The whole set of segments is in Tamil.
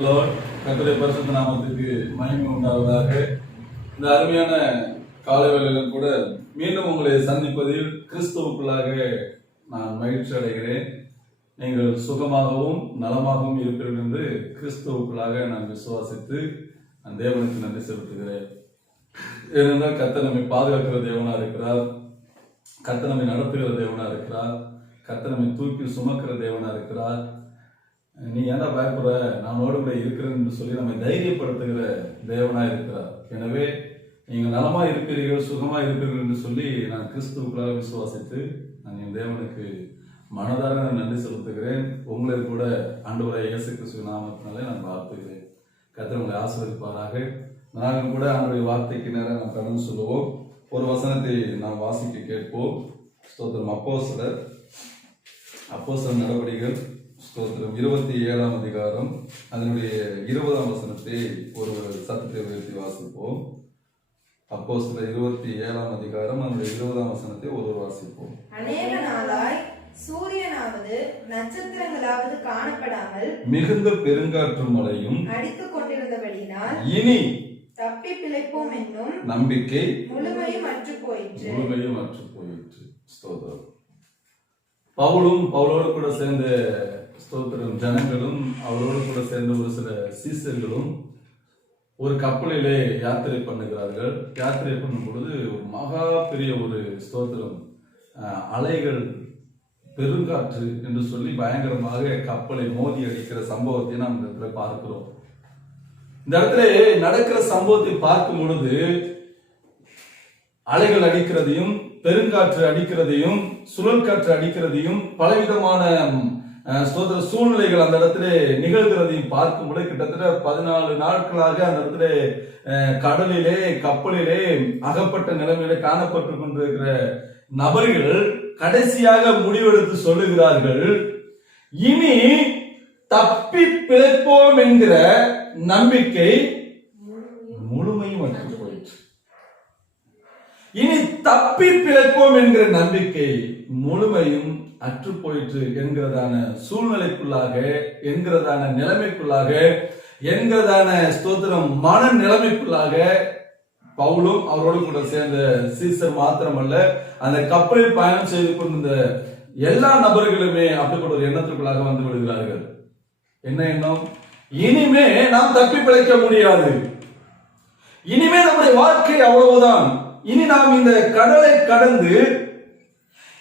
கர்த்தருடைய பரிசுத்த நாமத்துக்கு மகிமை உண்டாவதாக. இந்த அருமையான காலை வேளையிலும் கூட மீண்டும் உங்களை சந்திப்பதில் கிறிஸ்துவுக்குள்ளாக நான் மகிழ்ச்சி அடைகிறேன். நீங்கள் சுகமாகவும் நலமாகவும் இருப்பீர்கள் என்று கிறிஸ்துவுக்குள்ளாக நான் விசுவாசித்து நான் தேவனுக்கு நன்றி செலுத்துகிறேன். ஏனென்றால் கர்த்தர் நம்மை பாதுகாக்கிற தேவனா இருக்கிறார், கர்த்தர் நம்மை நடத்துகிற தேவனா இருக்கிறார், கர்த்தர் நம்மை தூக்கி சுமக்கிற தேவனா இருக்கிறார். நீ ஏன்னா பயப்படுற, நான் கூட இருக்கிறேன் என்று சொல்லி நம்மை தைரியப்படுத்துகிற தேவனா இருக்கிறார். எனவே நீங்கள் நலமா இருப்பீர்கள், சுகமா இருப்பீர்கள் என்று சொல்லி நான் கிறிஸ்துவுக்குள்ளாக விசுவாசித்து நான் என் தேவனுக்கு மனதார நான் நன்றி செலுத்துகிறேன். உங்களை கூட ஆண்டவராகிய இயேசு கிறிஸ்து நாமத்தினாலே நான் வாழ்த்துகிறேன். கர்த்தர் உங்களை ஆசீர்வதிப்பாராக. நாங்கள் கூட ஆண்டவருடைய வார்த்தைக்கு நேரம் நாம் கடந்து சொல்லுவோம். ஒரு வசனத்தை நாம் வாசிக்க கேட்போம். ஸ்தோத்திரம். அப்போஸ்தலர் நடவடிக்கைகள் ஸ்தோத்திரம் 27ஆம் அதிகாரம் அதனுடைய 20ஆம் வசனத்தை ஒரு சத்தத்தை உயர்த்தி வாசிப்போம். அப்போஸ்தலர் 27ஆம் அதிகாரம் அதனுடைய 20ஆம் வசனத்தை ஒரு வாசிப்போம். அநேக நாளாய் சூரியனாவது நட்சத்திரங்களாவது காணப்படாமல் மிகுந்த பெருங்காற்று மழையும் அடித்துக் கொண்டிருந்தபடியினால் இனி தப்பி பிழைப்போம் என்னும் நம்பிக்கை முழுமையும் அற்று போயிற்று. ஸ்தோத்திரம். பவுலோடு கூட சேர்ந்த ஸ்தோத்திரம் ஜனங்களும் அவரோடு கூட சேர்ந்த ஒரு சில சீசர்களும் ஒரு கப்பலிலே யாத்திரை பண்ணுகிறார்கள். யாத்திரை பண்ணும் பொழுது ஒரு மகா பெரிய ஒரு ஸ்தோத்திரம் அலைகள் பெருங்காற்று என்று சொல்லி பயங்கரமாக கப்பலை மோதி அடிக்கிற சம்பவத்தை நாம் இந்த இடத்துல பார்க்கிறோம். இந்த இடத்துல நடக்கிற சம்பவத்தை பார்க்கும் பொழுது அலைகள் அடிக்கிறதையும் பெருங்காற்று அடிக்கிறதையும் சுழல் காற்று அடிக்கிறதையும் பலவிதமான சூழ்நிலைகள் அந்த இடத்துல நிகழ்கிறதையும் பார்க்கும்போது கிட்டத்தட்ட 14 நாட்களாக அந்த இடத்துல கடலிலே கப்பலிலே அகப்பட்ட நிலைமையில காணப்பட்டு கொண்டிருக்கிற நபர்கள் கடைசியாக முடிவெடுத்து சொல்லுகிறார்கள், இனி தப்பி பிழைப்போம் என்கிற நம்பிக்கை முழுமையும் அற்று போயிற்று. இனி தப்பி பிழைப்போம் என்கிற நம்பிக்கை முழுமையும் அற்று போயிற்று என்கிறதான சூழ்நிலைக்குள்ளாக, என்கிறதான நிலைமைக்குள்ளாக, என்கிறதான ஸ்தோத்திரம் மன நிலைமைக்குள்ளாக பவுலும் அவரோடு கூட சேர்ந்த சீசர் மாத்திரமல்ல, அந்த கப்பலில் பயணம் செய்து கொண்டிருந்த எல்லா நபர்களுமே அப்படிப்பட்ட ஒரு எண்ணத்திற்குள்ளாக வந்து விடுகிறார்கள். என்ன எண்ணம்? இனிமே நாம் தப்பி பிழைக்க முடியாது, இனிமே நம்முடைய வாழ்க்கை அவ்வளவுதான், இனி நாம் இந்த கடலை கடந்து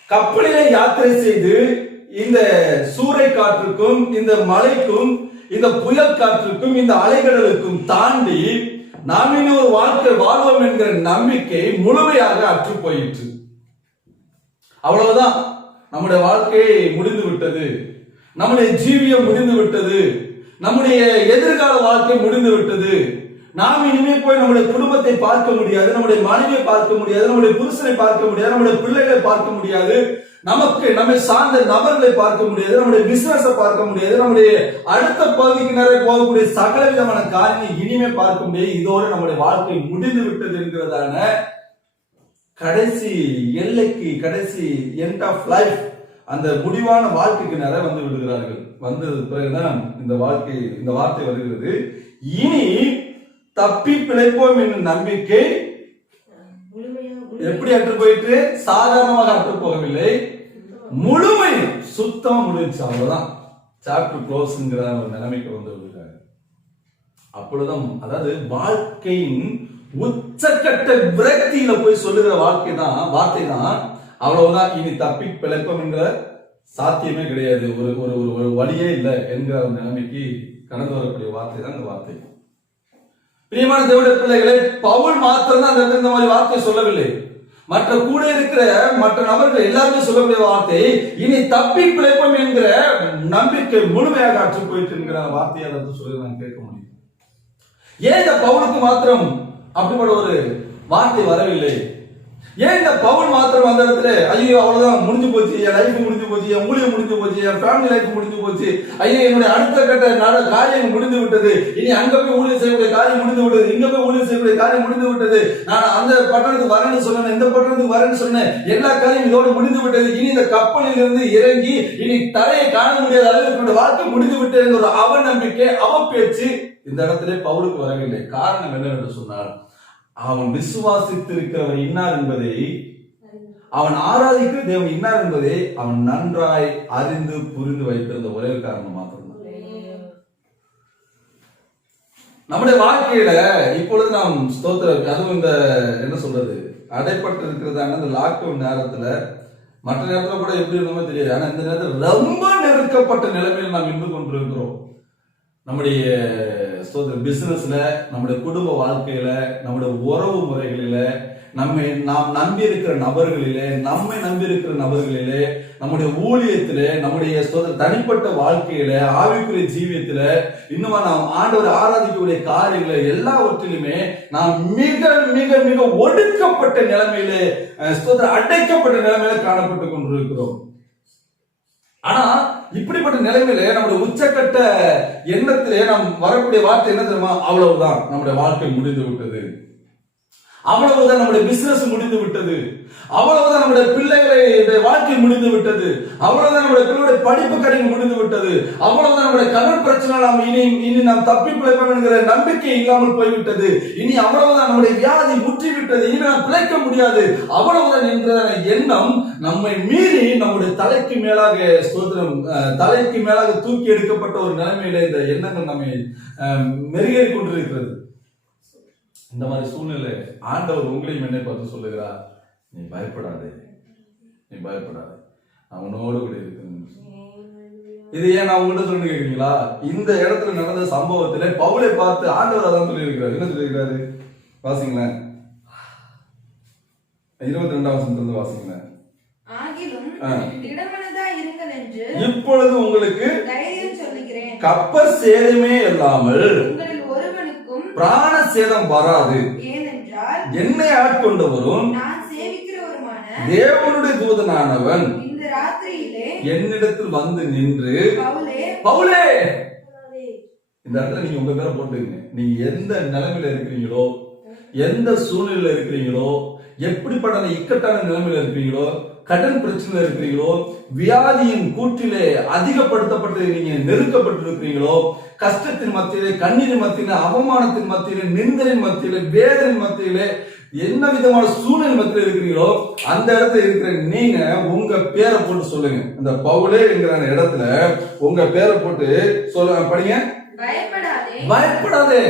கப்பலிலே யாத்திரை செய்து இந்த சூறை காற்றுக்கும் இந்த மழைக்கும் இந்த புயல் காற்றுக்கும் இந்த அலைகடலுக்கும் தாண்டி நாம் இனி ஒரு வாழ்க்கை வாழ்வோம் என்கிற நம்பிக்கை முழுமையாக அற்று போயிற்று. அவ்வளவுதான், நம்முடைய வாழ்க்கை முடிந்து விட்டது, நம்முடைய ஜீவியம் முடிந்து விட்டது, நம்முடைய எதிர்கால வாழ்க்கை முடிந்து விட்டது. நாம் இனிமேல் போய் நம்முடைய குடும்பத்தை பார்க்க முடியாது, நம்முடைய மனைவியை பார்க்க முடியாது, நம்முடைய புருஷனை பார்க்க முடியாது, நம்முடைய பிள்ளைகளை பார்க்க முடியாது, நம்மை சார்ந்த நபர்களை பார்க்க முடியாது, நம்முடைய பிசினஸ பார்க்க முடியாது, நம்முடைய அடுத்த பகுதிக்கு நிறைய போகக்கூடிய சகல விதமான காரியங்களை இனிமே பார்க்க முடியாது. இதோடு நம்முடைய வாழ்க்கை முடிந்து விட்டது என்கிறதான கடைசி எல்லைக்கு, கடைசி எண்ட் ஆஃப் லைஃப், அந்த முடிவான வாழ்க்கைக்கு நிறைய வந்து விடுகிறார்கள். வந்தது பிறகுதான் இந்த வார்த்தை வருகிறது, இனி தப்பி பிழைப்போம் என்ற நம்பிக்கை எப்படி அற்று போயிட்டு, சாதாரணமாக அற்று போகவில்லை, முழுமையும் சுத்தமா முடிஞ்சு. அவ்வளவுதான், சாப்டர் க்ளோஸ்ங்கிற ஒரு நிலைமைக்கு வந்து விடுகிறாங்க. அப்பொழுதும் அதாவது வாழ்க்கையின் உச்சக்கட்ட விரக்தியில போய் சொல்லுகிற வார்த்தை தான் அவ்வளவுதான், இனி தப்பி பிழைப்போம் என்ற சாத்தியமே கிடையாது, ஒரு வழியே இல்லை என்கிற ஒரு நிலைமைக்கு கடந்து வரக்கூடிய வார்த்தை தான் இந்த வார்த்தை. பிரியமான தேவனுடைய பிள்ளைகளை, பவுல் மாத்திரம் தான் இந்த மாதிரி வார்த்தை சொல்லவில்லை, மற்ற கூட இருக்கிற மற்ற நபர்கள் எல்லாருமே சொல்லக்கூடிய வார்த்தை, இனி தப்பி பிழைப்போம் என்கிற நம்பிக்கை முழுமையாக அற்று போயிட்டு என்கிற வார்த்தையை சொல்லி நான் கேட்க முடியும். ஏன் இந்த பவுலுக்கு மாத்திரம் அப்படிப்பட்ட ஒரு வார்த்தை வரவில்லை? ஏன் இந்த பவுல் மாத்திரம் அந்த இடத்துல ஐயோ அவ்வளவுதான் முடிஞ்சு போச்சு, என் லைஃப் முடிஞ்சு போச்சு, என் ஊழியம் முடிஞ்சு போச்சு, என் ஃபேமிலி லைஃப் முடிஞ்சு போச்சு, ஐயோ என்னுடைய அடுத்த கட்ட காரியம் முடிந்து விட்டது, இனி அங்க போய் ஊழியம் செய்யக்கூடிய காரியம் முடிந்து விட்டது, இங்க போய் ஊழியம் செய்யக்கூடிய காரியம் முடிந்து விட்டது, நான் அந்த பட்டணத்துக்கு வரேன்னு சொன்னேன், இந்த பட்டணத்துக்கு வரேன்னு சொன்னேன், எல்லா காரியம் இதோடு முடிந்து விட்டது, இனி இந்த கப்பலில் இருந்து இறங்கி இனி தரையை காண முடியாத அளவுக்கு வாழ்க்கை முடிந்து விட்டது ஒரு அவநம்பிக்கை, அவப்பேச்சு இந்த இடத்திலே பவுலுக்கு வரவில்லை. காரணம் என்னவென்று சொன்னால், அவன் விசுவாசித்திருக்கிறவர் இன்னார் என்பதை, அவன் ஆராதிக்கிற தேவன் இன்னார் என்பதை அவன் நன்றாய் அறிந்து புரிந்து வைத்திருந்த ஒரே காரணம் மாத்திரம்தான். நம்முடைய வாழ்க்கையில இப்பொழுது நாம் ஸ்தோத்திரம், அதுவும் இந்த என்ன சொல்றது அடைப்பட்டு இருக்கிறதான இந்த லாக்டவுன் நேரத்துல, மற்ற நேரத்துல கூட எப்படி இருந்தோமோ தெரியாது, ஆனா இந்த நேரத்தில் ரொம்ப நெருக்கப்பட்ட நிலைமையில் நாம் இருந்து கொண்டிருக்கிறோம். நம்முடைய பிசினஸ்ல, நம்முடைய குடும்ப வாழ்க்கையில, நம்முடைய உறவு முறைகளில, நாம் நம்பி இருக்கிற நபர்களிலே, நம்மை நம்பி இருக்கிற நபர்களிலே, நம்முடைய ஊழியத்திலே, நம்முடைய தனிப்பட்ட வாழ்க்கையில, ஆவிக்குரிய ஜீவியத்தில, இன்னுமா நாம் ஆண்டவரை ஆராதிக்கக்கூடிய காரியங்களை எல்லாவற்றிலுமே நாம் மிக மிக மிக ஒடுக்கப்பட்ட நிலைமையிலே, அடைக்கப்பட்ட நிலைமையில காணப்பட்டு கொண்டிருக்கிறோம். ஆனா இப்படிப்பட்ட நிலைமையில நம்முடைய உச்சக்கட்ட எண்ணத்திலே நாம் வரக்கூடிய வார்த்தை என்ன தெரியுமா? அவ்வளவுதான் நம்முடைய வாழ்க்கை முடிந்து விட்டது, அவ்வளவுதான் நம்முடைய பிசினஸ் முடிந்து விட்டது, அவ்வளவுதான் நம்முடைய பிள்ளைகளுடைய வாழ்க்கை முடிந்து விட்டது, அவ்வளவுதான் நம்முடைய பிள்ளைகளுடைய படிப்பு கடினம் முடிந்து விட்டது, அவ்வளவுதான் நம்முடைய கடன் பிரச்சனை நாம் இனி நாம் தப்பி பிழைப்போம் என்கிற நம்பிக்கை இல்லாமல் போய்விட்டது, இனி அவ்வளவுதான் நம்முடைய வியாதி முற்றிவிட்டது, இனி நாம் பிழைக்க முடியாது, அவ்வளவுதான் என்ற எண்ணம் நம்மை மீறி நம்முடைய தலைக்கு மேலாக தலைக்கு மேலாக தூக்கி எடுக்கப்பட்ட ஒரு நிலைமையில இந்த எண்ணங்கள் நம்மை மெருகேறி கொண்டிருக்கிறது. இந்த மாதிரி சூழ்நிலை ஆண்டவர் உங்களையும் என்னை பார்த்து சொல்லுகிறார், நீ பயப்படாதே, நீ பயப்படாதே, நான் உன்னோடு கூட இருக்கிறேன். இது ஏன் நான் உங்கள்கிட்ட சொல்லி கேட்கிறீங்களா? இந்த இடத்துல நடந்த சம்பவத்துல பவுலை பார்த்து ஆண்டவர் அதான் சொல்லி இருக்கிறார். என்ன சொல்லியிருக்கிறாரு வாசிங்களேன், 22ஆம் வசனத்திலிருந்து வாசிங்களேன். இப்பொழுது உங்களுக்கு கப்பல் சேதமே இல்லாமல் பிராண சேதம் வராது, என்னை ஆட்கொண்டவரும் தேவனுடைய தூதனானவன் என்னிடத்தில் வந்து நின்று, பவுலே, இந்த இடத்துல நீங்க உங்க பேரை போட்டுங்க, நீங்க எந்த நிலைமையில இருக்கிறீங்களோ, எந்த சூழ்நிலையில இருக்கிறீங்களோ, எப்படிப்பட்ட இக்கட்டான நிலைமையில இருக்கிறீங்களோ, கடன் பிரச்சனை இருக்கிறீங்களோ, வியாதியின் கூற்றிலே அதிகப்படுத்தப்பட்டு நீங்க நெருக்கப்பட்டிருக்கிறீங்களோ, கஷ்டத்தின் மத்தியிலே, கண்ணீரின் மத்தியிலே, அவமானத்தின் மத்தியிலே, நிந்தனின் மத்தியிலே, வேதனின் மத்தியிலே, என்ன விதமான சூழ்நிலை மத்தியில இருக்கிறீங்களோ அந்த இடத்துல இருக்கிற நீங்க உங்க பேரை போட்டு சொல்லுங்க. இந்த பவுலே என்கிற இடத்துல உங்க பேரை போட்டு சொல்லுங்க, படிங்க. பயப்படாதே.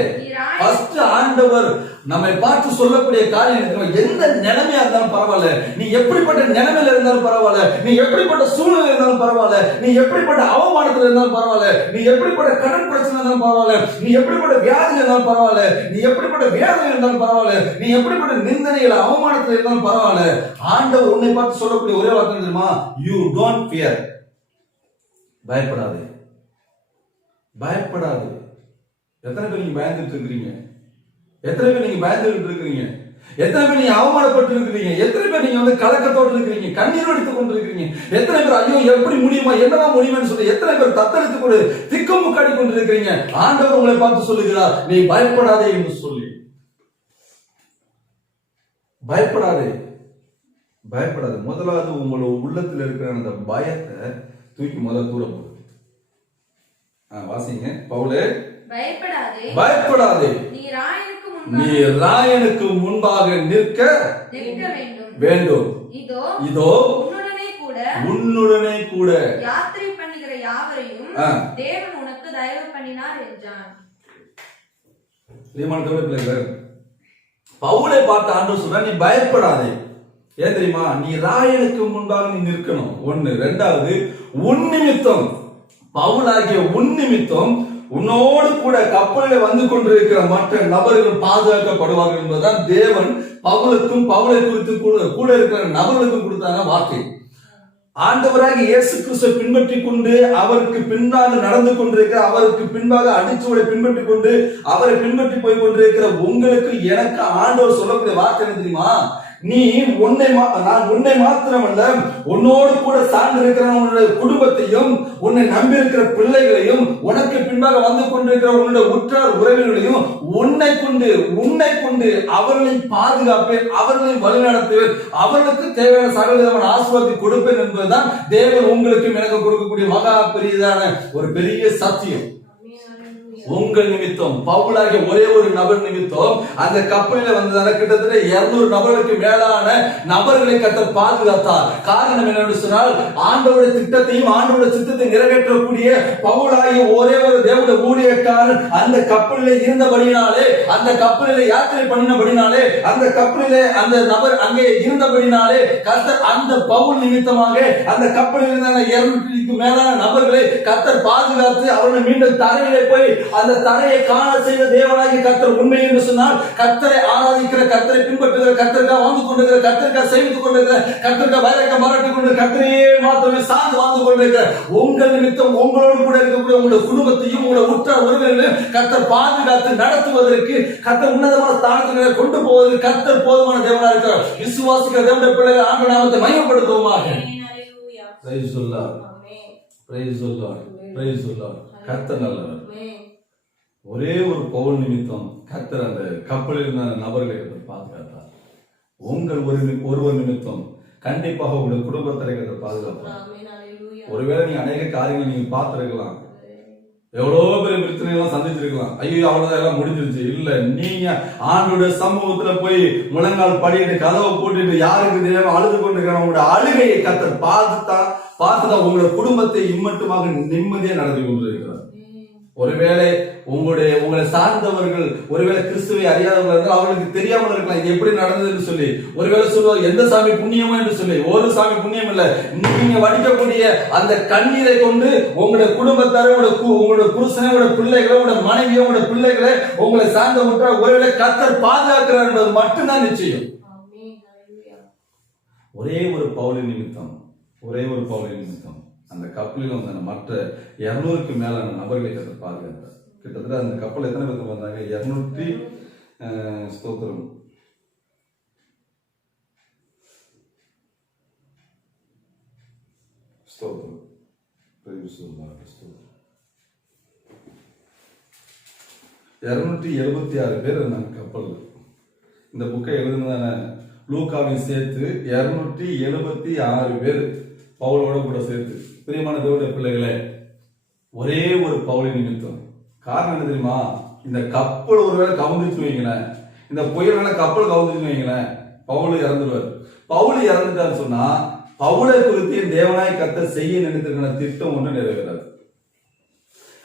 ஃபர்ஸ்ட் ஆண்டவர் நம்மை பார்த்து சொல்லக்கூடிய காரியம், எந்த நிலைமையா இருந்தாலும் பரவாயில்ல, நீ எப்படிப்பட்ட நிலைமையில இருந்தாலும் பரவாயில்ல, நீ எப்படிப்பட்ட சூழ்நிலை இருந்தாலும் பரவாயில்ல, நீ எப்படிப்பட்ட அவமானத்துல இருந்தாலும் பரவாயில்ல, நீ எப்படிப்பட்ட கடன் பிரச்சனை இருந்தாலும் பரவாயில்ல, நீ எப்படிப்பட்ட வியாதி இருந்தாலும் பரவாயில்ல, நீ எப்படிப்பட்ட வேதனை இருந்தாலும் பரவாயில்ல, நீ எப்படிப்பட்ட நிந்தனைகள் அவமானத்துல இருந்தாலும் பரவாயில்ல, ஆண்டவர் உன்னை பார்த்து சொல்லக்கூடிய ஒரே வார்த்தை தெரியுமா? You don't fear. பயப்படாதே, பயப்படாதே. எத்தனை பேர் நீங்க பயந்துட்டு இருக்கிறீங்க? எத்தனை பேர் நீங்க பயந்துட்டு இருக்கிறீங்க? எத்தனை பேர் நீங்க அவமானப்பட்டு இருக்கிறீங்க? எத்தனை பேர் நீங்க கலக்கத்தோடு இருக்கிறீங்க, கண்ணீர் அடித்துக் கொண்டு இருக்கிறீங்க? எத்தனை பேர் ஐயோ எப்படி முடியுமா, என்னவா முடியுமான்னு சொல்லி எத்தனை பேர் தத்தெடுத்துக் கொண்டு திக்குமுக்காடி கொண்டு இருக்கிறீங்க? ஆண்டவர் உங்களை பார்த்து சொல்லுகிறார், நீ பயப்படாதே என்று சொல்லி. பயப்படாதே, பயப்படாது. முதலாவது உங்களோட உள்ளத்தில் இருக்கிற அந்த பயத்தை தூக்கி முதல் தூர போடு. வாசிங்க. பவுலே, பயப்படாதே, நீ ராயனுக்கு முன்பாக நிற்க வேண்டும். இதோ உன்னுடனே கூட யாத்திரை பண்ணுகிற யாவரையும் தேவன் உனக்கு தயவு பண்ணினார் என்றான். பவுலை பார்த்து ஆண்டவர் சொல்ற, நீ பயப்படாதே. ஏன் தெரியுமா? நீ ராயனுக்கு முன்பாக நீ நிற்கணும். ஒண்ணு. ரெண்டாவது, உன் நிமித்தம், பவுலாகிய உன் நிமித்தம் உன்னோடு கூட கப்பலில் வந்து கொண்டிருக்கிற மற்ற நபர்கள் பாதுகாக்கப்படுவார்கள் என்பதுதான் தேவன் பவுலுக்கும் பவுலை குறித்து கூட இருக்கிற நபர்களுக்கும் கொடுத்தாங்க வார்த்தை. ஆண்டவராக இயேசு கிறிஸ்துவை பின்பற்றி கொண்டு அவருக்கு பின்பாக நடந்து கொண்டிருக்கிற, அவருக்கு பின்பாக அடிச்சுவடை பின்பற்றி கொண்டு அவரை பின்பற்றி போய் கொண்டிருக்கிற உங்களுக்கு எனக்கு ஆண்டவர் சொல்லக்கூடிய வார்த்தை என்ன தெரியுமா? நீ நான் உன்னை மாத்திரமல்ல, உன்னோடு கூட சார்ந்து இருக்கிற உன்னுடைய குடும்பத்தையும், உன்னை நம்பி இருக்கிற பிள்ளைகளையும், உனக்கு பின்பாக வந்து கொண்டிருக்கிற உன்னுடைய உற்றார் உறவினர்களையும் உன்னை கொண்டு அவர்களை பாதுகாப்பேன், அவர்களை வழிநடத்துவேன், அவர்களுக்கு தேவையான சகலவிதமான ஆசீர்வாதத்தை கொடுப்பேன் என்பதுதான் தேவன் உங்களுக்கு எனக்கு கொடுக்கக்கூடிய மகா பெரியதான ஒரு பெரிய சத்தியம். உங்கள் நிமித்தம், பவுலாகிய ஒரே ஒரு நபர் நிமித்தம் அந்த கப்பலில் வந்ததான கிட்டத்தட்ட 200 நபர்களுக்கு மேலான நபர்களை கர்த்தர் பாதுகாத்தார். காரணம் என்னன்னு சொன்னால், ஆண்டவருடைய திட்டத்தையும் ஆண்டவருடைய சித்தத்தை நிறைவேற்றக்கூடிய பவுலாகிய ஒரே ஒரு தேவனுடைய ஊழியக்காரன் அந்த கப்பலில் இருந்தபடினாலே, அந்த கப்பலில் யாத்திரை பண்ணினபடினாலே, அந்த கப்பலிலே அந்த நபர் அங்கே இருந்தபடினாலே கர்த்தர் அந்த பவுல் நிமித்தமாக அந்த கப்பலில் இருந்த 200க்கு மேலான நபர்களை கர்த்தர் பாதுகாத்து அவர்கள் மீண்டும் தரையிலே போய் அந்த தரையை காண செய்த தேவனாகி கர்த்தர் உண்மை என்று சொன்னால், கர்த்தரை ஆராதிக்கிற, கர்த்தரை பின்பற்றுகிற, கர்த்தருக்காக வாழ்ந்து கொண்டிருக்கிற, கர்த்தருக்காக செய்து கொண்டிருக்கிற, கர்த்தருக்காக வரைக்க மராட்டி கொண்டு கர்த்தரையே மாத்திரமே சார்ந்து வாழ்ந்து கொண்டிருக்கிற உங்கள் நிமித்தம் உங்களோடு கூட இருக்கக்கூடிய உங்களுடைய குடும்பத்தையும் உங்களுடைய உற்றார் உறவினர்களையும் கர்த்தர் பாதுகாத்து நடத்துவதற்கு, கர்த்தர் உன்னதமான ஸ்தானத்திலே கொண்டு போவதற்கு கர்த்தர் போதுமான தேவனாக இருக்கிறார். விசுவாசிக்கிற தேவனுடைய பிள்ளைகள் ஆண்டு நாமத்தை மையப்படுத்துவோமாக. Praise the lord, praise the lord, praise the lord. கர்த்தர் நல்லவர். ஒரே ஒரு பவுல் நிமித்தம் கர்த்தர் அந்த கப்பலில் இருந்த நபர்களை பாதுகாத்தார். உங்கள் ஒருவர் நிமித்தம் கண்டிப்பாக உங்களுடைய குடும்பத்தை கர்த்தர் பாதுகாத்தார். ஒருவேளை நீங்க அநேக காரியங்கள் நீங்க பார்த்திருக்கலாம், எவ்வளவு பெரிய பிரச்சனை எல்லாம் சந்திச்சிருக்கலாம். ஐயோ அவ்வளவுதான் எல்லாம் முடிஞ்சிருச்சு. இல்ல, நீங்க ஆண்டோட சமூகத்துல போய் முழங்கால் படிட்டு கதவை போட்டுட்டு யாருக்கு தெரியாம அழுது கொண்டிருக்கிற உங்களுடைய அழுகையை கர்த்தர் பார்த்துதான் உங்களுடைய குடும்பத்தை இம்மட்டுமாக நிம்மதியா நடத்தி கொண்டிருக்கிறார். ஒருவேளை உங்களை சார்ந்தவர்கள் ஒருவேளை கிறிஸ்துவை அறியாதவர்கள் இருந்தால் அவர்களுக்கு தெரியாமல் இருக்கலாம் இது எப்படி நடந்தது என்று சொல்லி. ஒருவேளை சொல்லுவாங்க, எந்த சாமி புண்ணியமோ என்று சொல்லி. ஒரு சாமி புண்ணியம் இல்ல. நீங்க வடிக்கக்கூடிய அந்த கண்ணீரை கொண்டு உங்களுடைய குடும்பத்தாரை, உங்களுடைய புருஷனை, உங்களுடைய பிள்ளைகளை, உங்களுடைய மனைவியை, உங்களுடைய பிள்ளைகளை, உங்களை சார்ந்த ஒருவேளை கர்த்தர் பாதுகாக்கிறார் என்பது மட்டும்தான் நிச்சயம். ஒரே ஒரு பவுலின் நிமித்தம் அந்த கப்பலில் வந்த மற்ற 200க்கு மேலான நபர்களை கர்த்தர் பாதுகாத்தார். கிட்டத்தட்ட அந்த கப்பல் எத்தனை பேர் வந்தாங்க? 200 ஸ்தோத்திரம். ஸ்தோத்திரம். 276 பேர் இருந்தாங்க கப்பல். இந்த புக்கை எழுதுனதான லூக்காவையும் சேர்த்து 276 பேர் பவுலோட கூட சேர்த்து. பிரியமான தேவனுடைய பிள்ளைகளே, ஒரே ஒரு பவுலின் நிமித்தம். காரணம் என்ன தெரியுமா? இந்த கப்பல் ஒருவேளை கவுந்துச்சு வைங்களேன், இந்த புயலான கப்பல் கவுந்துச்சு வைங்களேன், பவுல் இறந்துருவார். பவுல் இறந்துட்டான்னு சொன்னா பவுலை குறித்து தேவனாய் கர்த்தர் செய்ய நினைத்திருக்கிற திட்டம் ஒன்று நிறைவேறாது.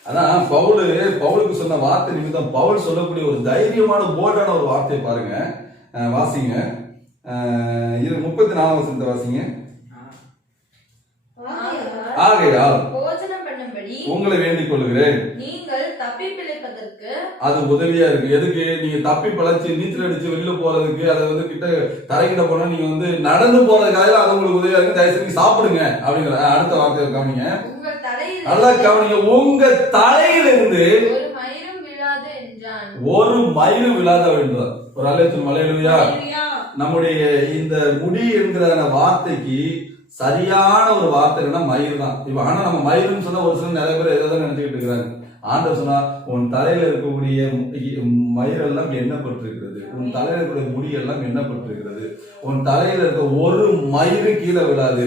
அதான் பவுலுக்கு சொன்ன வார்த்தை நிமித்தம் பவுல் சொல்லக்கூடிய ஒரு தைரியமான போல்டான ஒரு வார்த்தையை பாருங்க, வாசிங்க. இது 34 வசனத்தை வாசிங்க. ஆகையால் போஜனம் பண்ணும்படி உங்களை வேண்டிக் கொள்கிறேன், நீங்கள் தப்பி பிழைப்பதற்கு அது உதவியா இருக்கு. எதுக்கு? நீங்க தப்பி பழச்சு நீச்சல் அடிச்சு வெளியில போறதுக்கு, அதை கிட்ட தரைக்கிட்ட போனா நீங்க நடந்து போறதுக்காக அது உங்களுக்கு உதவியா இருக்கு. தயவு செஞ்சு சாப்பிடுங்க அப்படிங்கிற அடுத்த வார்த்தையை கவனிங்க, நல்லா கவனிங்க. உங்க தலையிலிருந்து ஒரு மயிரும் விழாது என்றார். ஒரு அலையத்தில் மலையிலுயா. நம்முடைய இந்த முடி என்கிற வார்த்தைக்கு சரியான ஒரு வார்த்தை மயிர் தான். இப்ப ஆனா நம்ம மயிர்னு சொன்னா ஒரு சில நிறைய பேர் ஏதாவது நினைச்சுக்கிட்டு இருக்கிறாங்க. ஆண்டவர் சொன்னா, உன் தலையில இருக்கக்கூடிய மயிரெல்லாம் எண்ணப்பட்டிருக்கிறது, உன் தலையில இருக்கக்கூடிய முடி எல்லாம் எண்ணப்பட்டிருக்கிறது, உன் தலையில இருக்க ஒரு மயிறு கீழே விழாது.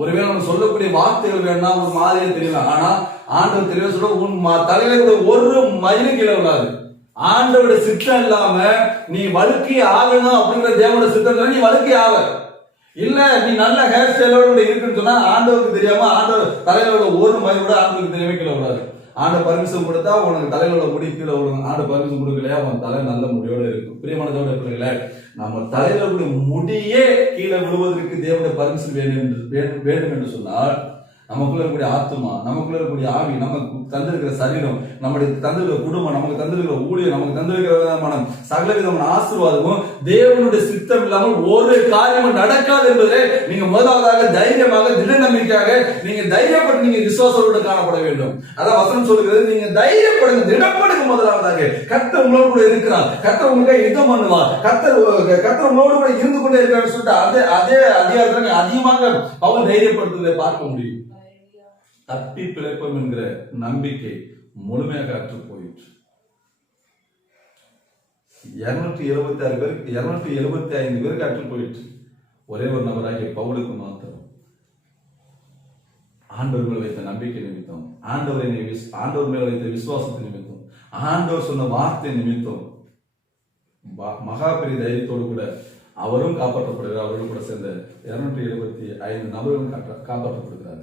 ஒருவேளை நம்ம சொல்லக்கூடிய வார்த்தைகள் வேணா ஒரு மாதிரியே தெரியல, ஆனா ஆண்டவர் தெளிவா சொல்ல, உன் தலையில இருக்க ஒரு மயிறு கீழே விழாது. ஆண்டவருடைய சித்தம் இல்லாம நீ வழுக்கி ஆகணும் அப்படிங்கிற தேவனுடைய சித்தம் நீ வழுக்கி ஆக இல்ல. நீ நல்ல ஹேர் ஸ்டைலோட இருக்குன்னு சொன்னா ஆண்டவருக்கு தெரியாம ஆண்டவர் தலையில ஒரு மயிரோட ஆண்டவருக்கு தெரியவே கீழே விடாது. ஆண்ட பர்மிஷன் கொடுத்தா உனக்கு தலையில முடி கீழே விடும். ஆண்ட பர்மிஷன் கொடுக்கலையா உன் தலை நல்ல முடியோட இருக்கும். பிரியமான தேவனுடைய பிள்ளைகளே, நம்ம தலையில முடியே கீழே விழுவதற்கு தேவனுடைய பர்மிஷன் வேண்டும் என்று சொன்னால் நமக்குள்ள இருக்கக்கூடிய ஆத்மா, நமக்குள்ள இருக்கக்கூடிய ஆவி, நமக்கு தந்திருக்கிற சரீரம், நம்முடைய தந்திருக்கிற குடும்பம், நமக்கு தந்திருக்கிற ஊழியம், நமக்கு தந்திருக்கிற விதமான சகல விதமான ஆசீர்வாதமும் தேவனுடைய சித்தம் இல்லாமல் ஒரு காரியமும் நடக்காது என்பதை நீங்க முதலாவதாக தைரியமாக திட நம்பிக்கையாக நீங்க தைரியப்பட்டு நீங்க விசுவாசத்தோடு காணப்பட வேண்டும். அதான் வசனம் சொல்லுகிறது, நீங்க தைரியப்படுங்க, திடப்படுங்க. முதலாவதாக கர்த்தர் உங்களோடு கூட இருக்கிறார், கர்த்தர் உங்களுக்கு யுத்தம் பண்ணுவார், கர்த்தர் உங்களோடு கூட இருந்து கொண்டே இருக்கிறார் சொல்லிட்டு அதே அதிகாரத்தில் அதிகமாக பவுல் தைரியப்படுத்துவதை பார்க்க முடியும். தப்பி பிழைப்போம் என்கிற நம்பிக்கை முழுமையாக அற்று போயிற்று. 276 பேர் 275 பேருக்கு அற்று போயிற்று. ஒரே ஒரு நபராகிய பவுலுக்கு மாத்திரம் ஆண்டவர் மேல் வைத்த நம்பிக்கை நிமித்தம், ஆண்டவர் மேல் வைத்த விசுவாசத்தை நிமித்தம், ஆண்டவர் சொன்ன வார்த்தை நிமித்தம் மகா பெரிய தைரியத்தோடு கூட அவரும் காப்பாற்றப்படுகிறார். அவரோடு கூட சேர்ந்த 275 நபர்களும் காப்பாற்றப்படுகிறார்.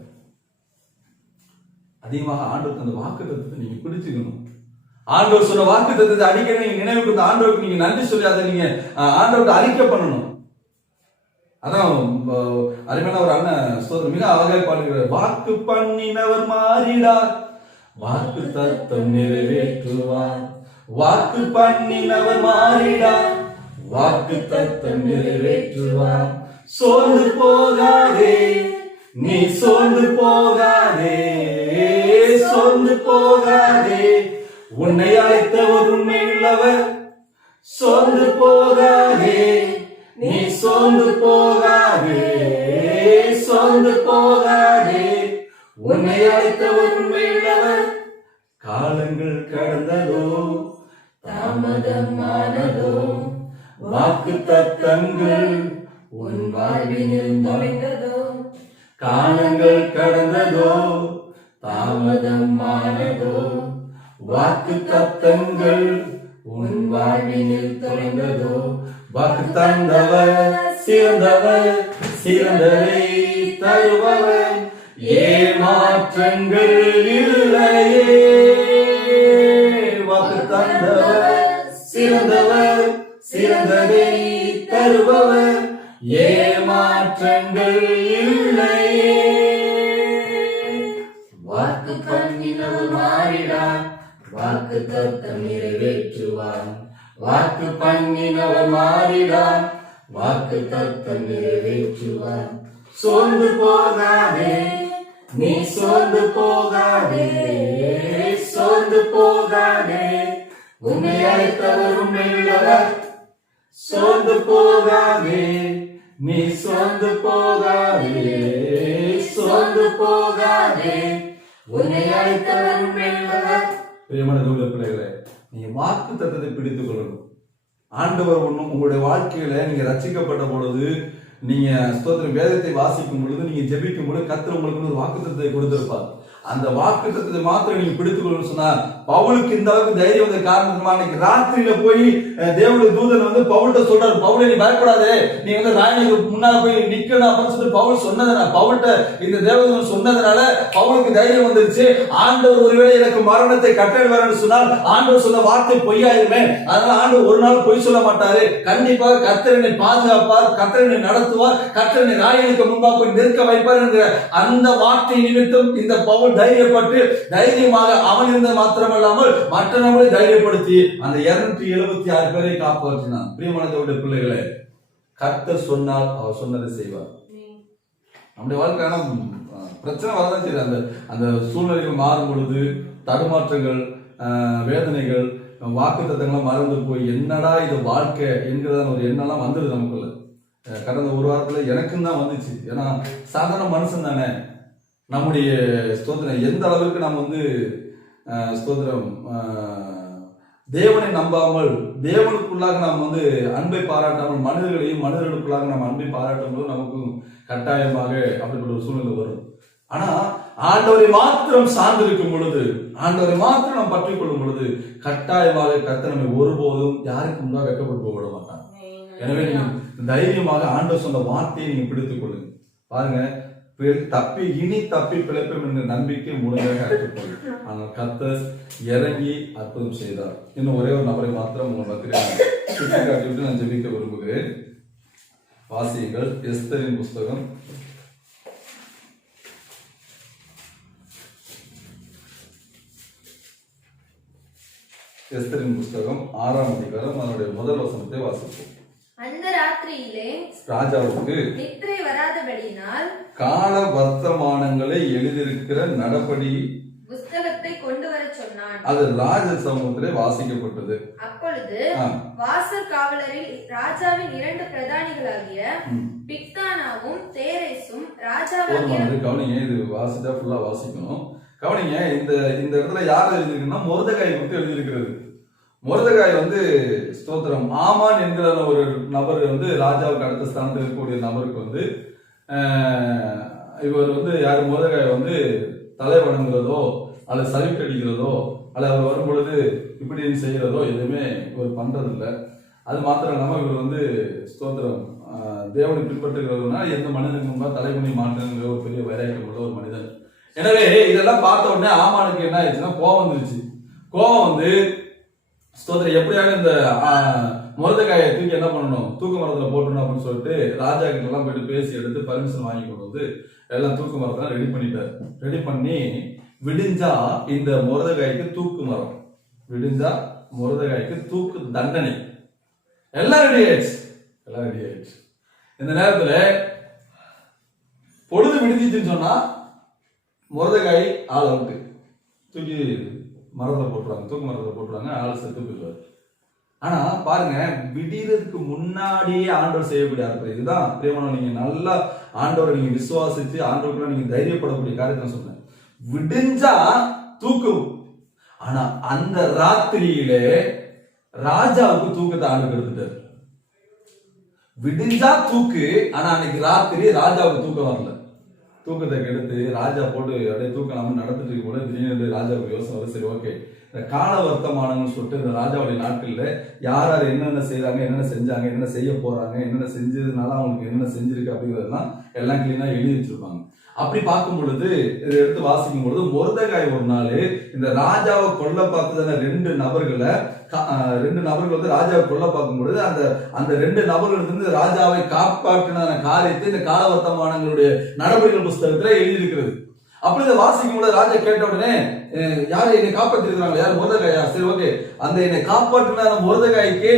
அதிகமாக ஆண்டவர் அந்த வாக்கு தத்துவத்தை நீங்க பிடிச்சுக்கணும். ஆண்டவர் சொன்ன வாக்கு தத்துவத்தை அடிக்கடி நீங்க நினைவுக்கு ஆண்டவருக்கு நீங்க நன்றி சொல்லி அதை நீங்க ஆண்டவருக்கு அறிக்கை பண்ணணும். அதான் அருமையான ஒரு அண்ணன் மிக அழகாக பாடுகிறார். வாக்கு பண்ணினவர் மாறிடார், வாக்கு தத்தம் நிறைவேற்றுவார். வாக்கு பண்ணினவர் மாறிடார், வாக்கு தத்தம் நிறைவேற்றுவார். சோர்ந்து போகாதே, நீ சோர்ந்து போகாதே, சோர்ந்து போகாதே, உன்னை அழைத்தவர் உண்மையுள்ளவர். சோர்ந்து போகாதே, நீ சோர்ந்து போகாதே, சோர்ந்து போகாதே, உன்னை அழைத்தவர் உண்மையுள்ளவர். காலங்கள் கடந்ததோ, தாமதமானதோ, வாக்கு தத்தங்கள் உன் வாழ்வினில் மறைந்ததோ. காலங்கள் கடந்ததோ, தாமதமானதோ, வாக்கு தத்தங்கள் உன் வாழ்வினில் தொலைந்ததோ. வாக்கு தந்தவர் சிறந்தவர், சிறந்ததை தருபவர், ஏமாற்றங்கள் இல்லையே. வாக்கு தந்தவர் சிறந்தவர், சிறந்ததை தருபவர், ஏமாற்றங்கள் இல்லையே. வாக்கு பண்ணினவர் மாறிடார், வாக்கு தத்தம் நிறைவேற்றுவார். வாக்கு பண்ணினவர் மாறிடார், வாக்கு தத்தம் நிறைவேற்றுவார். சோர்ந்து போகாதே, நீ சோர்ந்து போகாதே, சோர்ந்து போகாதே, உன்னை அழைத்தவர் உண்மையுள்ளவர். சோர்ந்து போகாதே, நீ சோர்ந்து போகாதே, சோர்ந்து போகாதே, உன்னை அழைத்தவர் உண்மையுள்ளவர். பிரியமான தேவனுடைய பிள்ளைகளே, நீங்க வாக்கு தத்தத்தை பிடித்துக் கொள்ளணும். ஆண்டவர் ஒண்ணும் உங்களுடைய வாழ்க்கையில நீங்க ரட்சிக்கப்பட்ட பொழுது, நீங்க ஸ்தோத்திரம் வேதத்தை வாசிக்கும் பொழுது, நீங்க ஜெபிக்கும் பொழுது கர்த்தர் உங்களுக்கு ஒரு வாக்கு தத்தத்தை கொடுத்திருப்பார். அந்த வாக்கு தத்தத்தை மாத்திரம் நீங்க பிடித்துக் கொள்ளணும்னு சொன்னா, பவுலுக்கு இந்த அளவுக்கு தைரியம் வந்த காரணமா அன்னைக்கு ராத்திரியில போய் தேவனுடைய தூதன் பவுல்கிட்ட சொல்றாரு, பவுலை நீ பயப்படாதே, நீ ராணிக்கு முன்னால போய் நிக்கணும் அப்படின்னு சொல்லிட்டு பவுல் சொன்னதுனால, பவுல்கிட்ட இந்த தேவதூதன் சொன்னதுனால பவுலுக்கு தைரியம் வந்துருச்சு. ஆண்டவர் ஒருவேளை எனக்கு மரணத்தை கட்டளையிடுவார் சொன்னால் ஆண்டவர் சொன்ன வார்த்தை பொய்யாயிருமே, அதனால ஆண்டவர் ஒரு நாள் பொய் சொல்ல மாட்டாரு, கண்டிப்பாக கர்த்தர் என்னை பாதுகாப்பார், கர்த்தர் என்னை நடத்துவார், கர்த்தர் என்னை ராயனுக்கு முன்பாக போய் நிற்க வைப்பார் என்கிற அந்த வார்த்தை நிமித்தம் இந்த பவுல் தைரியப்பட்டு தைரியமாக அவன் இருந்தது மாத்திரமல்லாமல் மற்ற நபரை தைரியப்படுத்தி அந்த 276 பேரை காப்பாற்றினான். பிரியமான தேவனுடைய பிள்ளைகளே, கர்த்தர் சொன்னால் அவர் சொன்னதை செய்வார். நம்முடைய வாழ்க்கையான பிரச்சனை வரதான் செய்யுது. அந்த அந்த சூழ்நிலைகள் மாறும் பொழுது தடுமாற்றங்கள், வேதனைகள், வாக்கு தத்தங்கள்லாம் மறந்து போய் என்னடா இது வாழ்க்கை என்கிறதான ஒரு எண்ணெல்லாம் வந்துடுது நமக்குள்ள. கடந்த ஒரு வாரத்துல எனக்கும் தான் வந்துச்சு. ஏன்னா சாதாரண மனுஷன் தானே. நம்முடைய ஸ்தோத்திரம் எந்த அளவுக்கு நாம் ஸ்தோத்திரம் தேவனை நம்பாமல் தேவனுக்குள்ளாக நாம் அன்பை பாராட்டாமல் மனிதர்களுக்குள்ளாக நாம் அன்பை பாராட்டும் போது நமக்கு கட்டாயமாக அப்படிப்பட்ட ஒரு சூழ்நிலை வரும். ஆனா ஆண்டவரை மாத்திரம் சார்ந்திருக்கும் பொழுது, ஆண்டவரை மாத்திரம் நாம் பற்றிக் கொள்ளும் பொழுது கட்டாயமாக கர்த்தர் நம்மை ஒருபோதும் யாருக்கு முன்பாக வெட்கப்பட்டு போக விட மாட்டார். எனவே நீங்க தைரியமாக ஆண்டவர் சொன்ன வார்த்தையை நீங்க பிடித்துக் கொள்ளுங்க. பாருங்க, தப்பி பிழைப்போம் என்ற நம்பிக்கை முழுமையாக அற்றுக்கொள்ளும். ஆனால் கர்த்தர் இறங்கி அற்புதம் செய்தார். இன்னும் ஒரே ஒரு நபரை மாத்திரம் உங்கள் மத்தியில் சுட்டி காட்டிவிட்டு நான் ஜெபிக்க விரும்புகிறேன். வாசியுங்கள் எஸ்தரின் புஸ்தகம் எஸ்தரின் புஸ்தகம் 6ஆம் அதிகாரம் அதனுடைய முதல் வசனத்தை வாசிப்போம். அந்த ராத்திரியிலே ராஜாவுக்கு நித்திரை வராதபடியினால் கால வர்த்தமானங்களை எழுதியிருக்கிற நடபடி புஸ்தகத்தை கொண்டு வர சொன்னான். அது ராஜ சமூகத்திலே வாசிக்கப்பட்டது. அப்பொழுது வாசல் காவலரில் ராஜாவின் 2 பிரதானிகளாகிய பிக்தானாவும் தேரேசும் ராஜாவாகிய கவனிங்க, இது வாசிட்டா ஃபுல்லா வாசிக்கணும். கவனிங்க, இந்த இடத்துல யார் எழுதியிருக்குன்னா மொர்தெகாய் குறித்து எழுதியிருக்கிறது. மொர்தெகாய் ஸ்தோத்திரம் ஆமான் என்கிற ஒரு நபர் ராஜாவுக்கு அடுத்த ஸ்தானத்தில் இருக்கக்கூடிய நபருக்கு இவர் யாரு மொர்தெகாய் தலை வணங்குறதோ அல்லது சல்யூட் அடிக்கிறதோ அல்லது அவர் வரும் பொழுது இப்படின்னு செய்யறதோ எதுவுமே இவர் பண்றது இல்லை. அது மாத்திரம் இல்லாம இவர் ஸ்தோத்திரம் தேவனை பின்பற்றுகிறதுனா எந்த மனிதனுக்கு முன்பா தலைமுனி மாட்டேங்கிற ஒரு பெரிய வைராக்கியம் உள்ள ஒரு மனிதன். எனவே இதெல்லாம் பார்த்த உடனே ஆமானுக்கு என்ன ஆயிடுச்சுன்னா கோபம் வந்துருச்சு. கோபம் ஸ்தோத்திரம் எப்படியாக இந்த மொர்தெகாயை தூக்கி என்ன பண்ணணும், தூக்கு மரத்துல போட்டணும் அப்படின்னு சொல்லிட்டு ராஜா கிட்ட எல்லாம் போயிட்டு பேசி எடுத்து பர்மிஷன் வாங்கி கொண்டு எல்லாம் தூக்கு மரத்தை ரெடி பண்ணிட்டாரு. ரெடி பண்ணி விடிஞ்சா இந்த மொர்தெகாய்க்கு தூக்கு மரம், விடிஞ்சா மொர்தெகாய்க்கு தூக்கு தண்டனை எல்லாம் ரெடி ஆயிடுச்சு. இந்த நேரத்துல பொழுது விடுதிச்சுன்னு சொன்னா மொர்தெகாய் ஆள் அவுட்டு, தூக்கி மரத்துல போட்டுருவாங்க, தூக்கு மரத்துல போட்டுருவாங்க, ஆள் செத்து போயிடுவாரு. ஆனா பாருங்க, விடிறதுக்கு முன்னாடியே ஆண்டவர் செய்யக்கூடிய அர்த்தம் இதுதான். பிரியமான, நீங்க நல்லா ஆண்டவரை நீங்க விசுவாசிச்சு ஆண்டவருக்குள்ள நீங்க தைரியப்படக்கூடிய காரியத்தை சொன்னேன். விடிஞ்சா தூக்கு. ஆனா அந்த ராத்திரியிலே ராஜாவுக்கு தூக்கத்தை ஆண்டு எடுத்துட்டாரு. விடிஞ்சா தூக்கு, ஆனா அன்னைக்கு ராத்திரி ராஜாவுக்கு தூக்கம் வரல. தூக்கத்தை கெடுத்து ராஜா போட்டு அப்படியே தூக்கம் நம்ம நடந்துட்டு கூட திடீர்னு ராஜாவுக்கு யோசனை வரும். சரி, ஓகே, இந்த கால வர்த்தமானம்னு சொல்லிட்டு இந்த ராஜாவுடைய நாட்கள்ல யார் யார் என்னென்ன செய்யறாங்க, என்னென்ன செஞ்சாங்க, என்னென்ன செய்ய போறாங்க, என்னென்ன செஞ்சதுனால அவங்களுக்கு என்னென்ன செஞ்சிருக்கு அப்படிங்கிறதுலாம் எல்லாம் கிளீனா எழுதி வச்சிருப்பாங்க. அப்படி பார்க்கும் பொழுது இதை எடுத்து வாசிக்கும் பொழுது மொர்தெகாய் ஒரு நாள் இந்த ராஜாவை கொல்ல பார்த்ததான 2 நபர்கள் ராஜாவை கொல்ல பார்க்கும் பொழுது அந்த 2 நபர்கள் ராஜாவை காப்பாற்றின காரியத்தை இந்த காலவர்த்தமானங்களுடைய நடவடிக்கைகள் புஸ்தகத்துல எழுதியிருக்கிறது. அப்படி இதை வாசிக்கும் பொழுது ராஜா கேட்ட உடனே யாரை என்னை காப்பாற்றிருக்கிறாங்க, யார் மொர்தெகாயா? சரி, ஓகே, அந்த என்னை காப்பாற்றின மொர்தெகாய்க்கு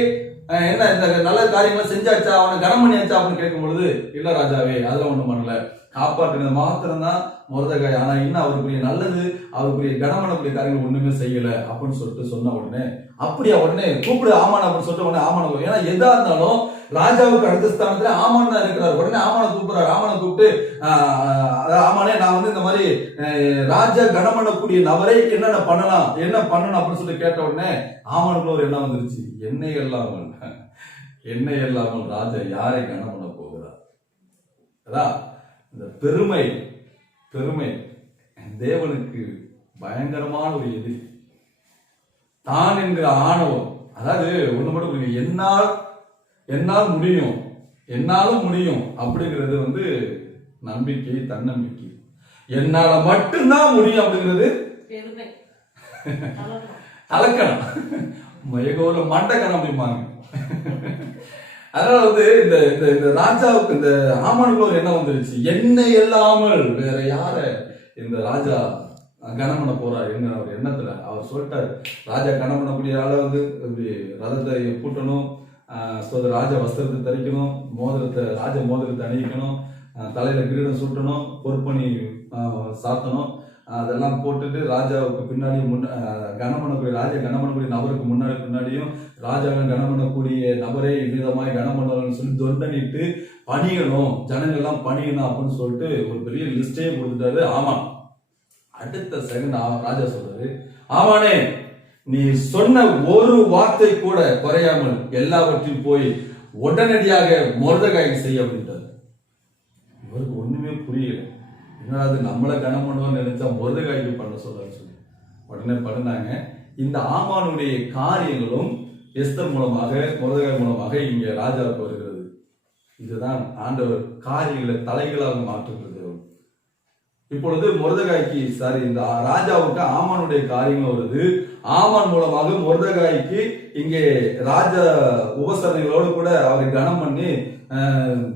என்ன இந்த நல்ல காரியங்களை செஞ்சாச்சா, அவனை கனம் பண்ணியாச்சா அப்படின்னு கேட்கும் பொழுது இல்ல ராஜாவே, அதெல்லாம் ஒண்ணும் பண்ணல, காப்பாற்றினது மாத்திரம்தான் மொர்தெகாய். ஆனா இன்னும் அவருக்குரிய நல்லது, அவருக்குரிய கனமனக்கூடிய காரியங்கள் ஒண்ணுமே செய்யல அப்படின்னு சொல்லிட்டு சொன்ன உடனே அப்படியா, உடனே கூப்பிடு ஆமான் அப்படின்னு சொல்லிட்டு உடனே ஆமான, ஏன்னா எதா இருந்தாலும் ராஜாவுக்கு அடுத்த ஸ்தானத்துல ஆமான் தான் இருக்கிறார். உடனே ஆமான கூப்பிடுறாரு. ஆமான கூப்பிட்டு ஆமானே, நான் இந்த மாதிரி ராஜா கனமனக்கூடிய நபரை என்னென்ன பண்ணலாம், என்ன பண்ணணும் அப்படின்னு சொல்லி கேட்ட உடனே ஆமானுக்குள்ள ஒரு எண்ணம் வந்துருச்சு. என்னை இல்லாமல் ராஜா யாரை கனம் பண்ண போகிறார்? அதான் இந்த பெருமை தேவனுக்கு பயங்கரமான ஒரு எதிரி. தான் என்கிற ஆணவம், அதாவது ஒண்ணு மட்டும் என்னால் முடியும், என்னாலும் முடியும் அப்படிங்கிறது நம்பிக்கை, தன்னம்பிக்கை. என்னால மட்டும்தான் முடியும் அப்படிங்கிறது தலக்கணம், மயகோல மண்டக்கணம் அப்படிம்பாங்க. அதனால இந்த ராஜாவுக்கு இந்த ஆமானுக்குள்ள ஒரு எண்ணம் வந்துருச்சு. என்னை இல்லாமல் வேற யார இந்த ராஜா கனம் பண்ண போறாரு என்கிற ஒரு எண்ணத்துல அவர் சொல்லிட்டாரு. ராஜா கனம் பண்ணக்கூடிய ஆளை ரதத்தை பூட்டணும், ராஜ வஸ்திரத்தை தரிக்கணும், ராஜ மோதிரத்தை அணிவிக்கணும், தலையில கிரீடம் சுட்டணும், பொறுப்பணி சாத்தணும், அதெல்லாம் போட்டுட்டு ராஜாவுக்கு பின்னாடி கனம் பண்ணக்கூடிய நபருக்கு பின்னாடியும் ராஜாவை கனம் பண்ணக்கூடிய நபரே இவ்விதமாய் கனம் பண்ணணும்னு சொல்லி தொண்டனிட்டு பணியணும், ஜனங்கள் எல்லாம் பணியணும் அப்படின்னு சொல்லிட்டு ஒரு பெரிய லிஸ்டே கொடுத்துட்டாரு ஆமான். அடுத்த செகண்ட் ராஜா சொல்றாரு, ஆமானே, நீ சொன்ன ஒரு வார்த்தை கூட குறையாமல் எல்லாவற்றையும் போய் உடனடியாக மொர்தெகாய்க்கு செய்ய அப்படின்ட்டாரு. இவருக்கு ஒண்ணுமே புரியல. என்னது நம்மளை கனம் பண்ணுவோம்னு நினைச்சா மொர்தெகாய்க்கு பண்ண சொல்றாரு சொல்லி உடனே பண்ணாங்க. இந்த ஆமானுடைய காரியங்களும் எஸ்தர் மூலமாக, மொர்தெகாய் மூலமாக இங்க ராஜாவுக்கு வருகிறது. இதுதான் ஆண்டவர் காரியங்களை தலைகளாக மாற்றுகிறது. இப்பொழுது மொர்தெகாய்க்கு இந்த ராஜாவுக்கு ஆமானுடைய காரியங்கள் வருது. ஆமான் மூலமாக மொர்தெகாய்க்கு இங்கே ராஜ உபசரணைகளோடு கூட அவரை கனம் பண்ணி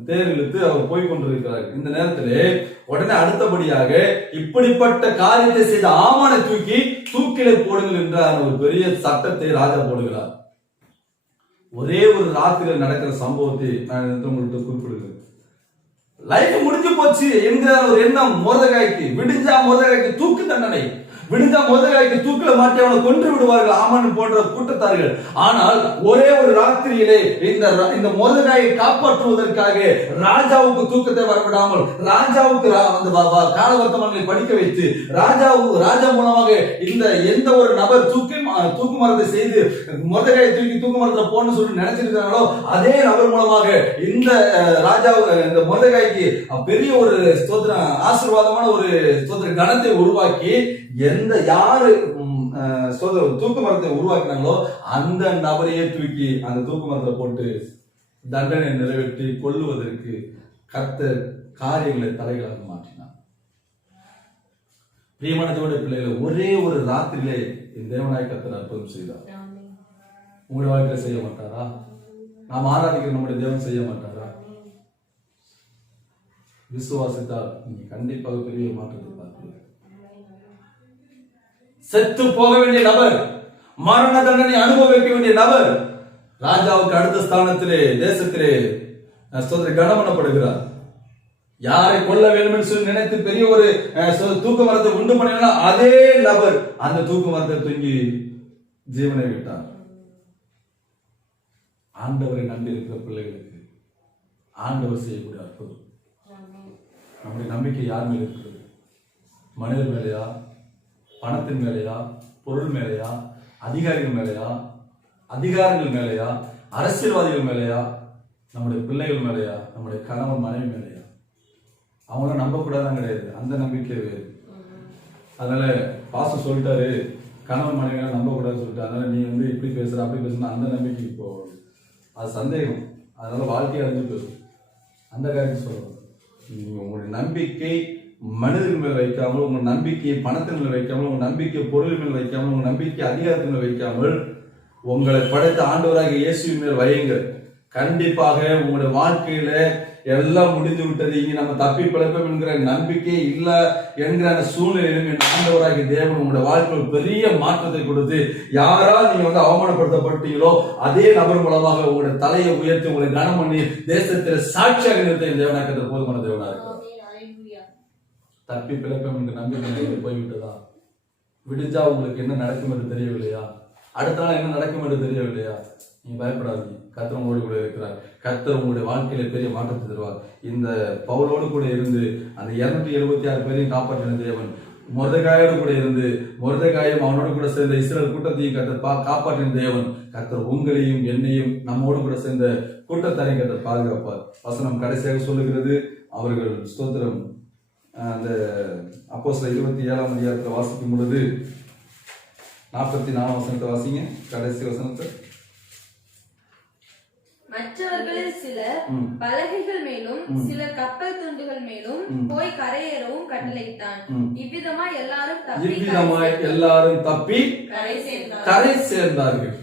தேர் இழுத்து அவர் போய்கொண்டிருக்கிறார். இந்த நேரத்திலே உடனே அடுத்தபடியாக இப்படிப்பட்ட காரியத்தை செய்த ஆமானை தூக்கி தூக்கிலே போடுங்கள் என்ற ஒரு பெரிய சட்டத்தை ராஜா போடுகிறார். ஒரே ஒரு ராத்திரியில் நடக்கிற சம்பவத்தை நான் உங்கள்கிட்ட குறிப்பிடுகிறேன். லைஃப் முடிஞ்சு போச்சு என்கிற ஒரு எண்ணம் மொர்தெகாய்க்கு. விடிஞ்சா மொர்தெகாய்க்கு தூக்கு தண்டனை, விடிஞ்சா மொர்தெகாய்க்கு தூக்கில மாட்டி அவனை கொன்று விடுவார்கள் ஆமான் போன்ற கூட்டத்தார்கள். ஆனால் ஒரே ஒரு ராத்திரியிலே இந்த மொர்தெகாயை காப்பாற்றுவதற்காக ராஜாவுக்கு தூக்கத்தை வரவிடாமல் ராஜாவுக்கு அந்த காலவர்த்தமானங்களை படிக்க வைத்து ராஜா மூலமாக இந்த எந்த ஒரு நபர் தூக்கு மரத்தை செய்து மொர்தெகாயை தூக்கி தூக்கு மரத்துல போன்னு சொல்லி நினைச்சிருக்காங்களோ அதே நபர் மூலமாக இந்த ராஜா இந்த மொர்தெகாய்க்கு பெரிய ஒரு ஆசீர்வாதமான ஒரு கணத்தை உருவாக்கி எந்த யாரு தூக்கு மரத்தை உருவாக்கினாங்களோ அந்த நபரையே தூக்கி அந்த தூக்கு மரத்தை போட்டு தண்டனை நிறைவேற்றி கொல்லுவதற்கு கர்த்தர் காரியங்களை தலைகளாக மாற்றினார். பிரியமான தேவனுடைய பிள்ளைகளை, ஒரே ஒரு ராத்திரியிலே இந்த தேவனாய் கர்த்தர் அற்புதம் செய்தார். உங்களுடைய வாழ்க்கையில செய்ய மாட்டாரா? நாம் ஆராதிக்கிற நம்முடைய தேவன் செய்ய மாட்டாரா? விசுவாசித்தால் நீங்க கண்டிப்பாக பெரிய மாற்றத்தை பார்ப்பீர்கள். செத்து போக வேண்டிய நபர், மரண தண்டனை அனுபவிக்க வேண்டிய நபர் ராஜாவுக்கு அடுத்த ஸ்தானத்திலே தேசத்திலே கனம் பண்ணப்படுகிறார். யாரை கொல்ல வேண்டும் என்று சொல்லி நினைத்து பெரிய ஒரு தூக்கு மரத்தை உண்டு பண்ணினா அதே நபர் அந்த தூக்கு மரத்தை தூங்கி ஜீவனை விட்டார். ஆண்டவரை நம்பி இருக்கிற பிள்ளைகளுக்கு ஆண்டவர் செய்யக்கூடிய அற்புதம். நம்முடைய நம்பிக்கை யார் மேல இருக்கிறது? மனிதர் மேலையா, பணத்தின் மேலையா, பொருள் மேலையா, அதிகாரிகள் மேலையா, அதிகாரங்கள் மேலையா, அரசியல்வாதிகள் மேலையா, நம்முடைய பிள்ளைகள் மேலையா, நம்முடைய கணவன் மனைவி மேலையா? அவங்கள நம்ப கூடாதான் கிடையாது, அந்த நம்பிக்கை வேறு. அதனால பாஸ்டர் சொல்லிட்டாரு கணவன் மனைவியெல்லாம் நம்ப கூடாதுன்னு சொல்லிட்டு அதனால நீ இப்படி பேசுற அப்படி பேசுனா அந்த நம்பிக்கைக்கு போகும். அது சந்தேகம். அதனால வாழ்க்கையை அடைஞ்சு போயிடும். அந்த காரியத்தை சொல்றோம். உங்களுடைய நம்பிக்கை மனிதர்கள் மேல் வைக்காமல், உங்க நம்பிக்கையை பணத்தின் மேல் வைக்காமல், உங்க நம்பிக்கை பொருள் மேல் வைக்காமல், உங்க நம்பிக்கை அதிகாரத்தின் மேல் வைக்காமல் உங்களை படைத்த ஆண்டவராகிய இயேசுவின் மேல் வையுங்கள். கண்டிப்பாக உங்களுடைய வாழ்க்கையில எல்லாம் முடிந்து விட்டது, இனி நம்ம தப்பி பிழைப்போம் என்கிற நம்பிக்கை இல்ல என்கிற அந்த சூழ்நிலையிலும் என் ஆண்டவராகிய தேவன் உங்களுடைய வாழ்க்கையில் பெரிய மாற்றத்தை கொடுத்து யாரால் நீங்க அவமானப்படுத்தப்பட்டீங்களோ அதே நபர் மூலமாக உங்களுடைய தலையை உயர்த்தி உங்களை கனம் பண்ணி தேசத்தில் சாட்சியாக நிறுத்த இந்த தேவனாக போதுமான தேவனா இருக்கு. தப்பி பிழைப்போம் என்கிற நம்பிக்கை போய்விட்டதா? விடிஞ்சா உங்களுக்கு என்ன நடக்கும் என்று தெரியவில்லையா? அடுத்த நாள் என்ன நடக்கும் என்று தெரியவில்லையா? நீங்க பயப்படாதீங்க. கர்த்தர் உங்களோடு கூட இருக்கிறார். கர்த்தர் உங்களுடைய வாழ்க்கையில பெரிய மாற்றத்தை தருவார். இந்த பவுலோடு கூட இருந்து அந்த 276 பேரையும் காப்பாற்றின தேவன், மொர்தெகாயோடு கூட இருந்து மொர்தெகாயும் அவனோடு கூட சேர்ந்த இஸ்ரேல் கூட்டத்தையும் கர்த்தர் காப்பாற்றின தேவன், கர்த்தர் உங்களையும் என்னையும் நம்மோடு கூட சேர்ந்த கூட்டத்தாரையும் கர்த்தர் பாதுகாப்பார். வசனம் கடைசியாக சொல்லுகிறது, அவர்கள் ஸ்தோத்திரம் அந்த அப்போஸ்தலர் 27ஆம் அதிகாரத்தில் வாசிக்கும் பொழுது 44ஆம் வசனத்தை வாசிங்க. கடைசி வசனத்தை. மற்றவர்களில் சிலர் பலகைகள் மேலும் சிலர் கப்பல் துண்டுகள் மேலும் போய் கரையேறவும் கட்டளையிட்டான். இவ்விதமாய் எல்லாரும் தப்பி கரை சேர்ந்தார்கள்.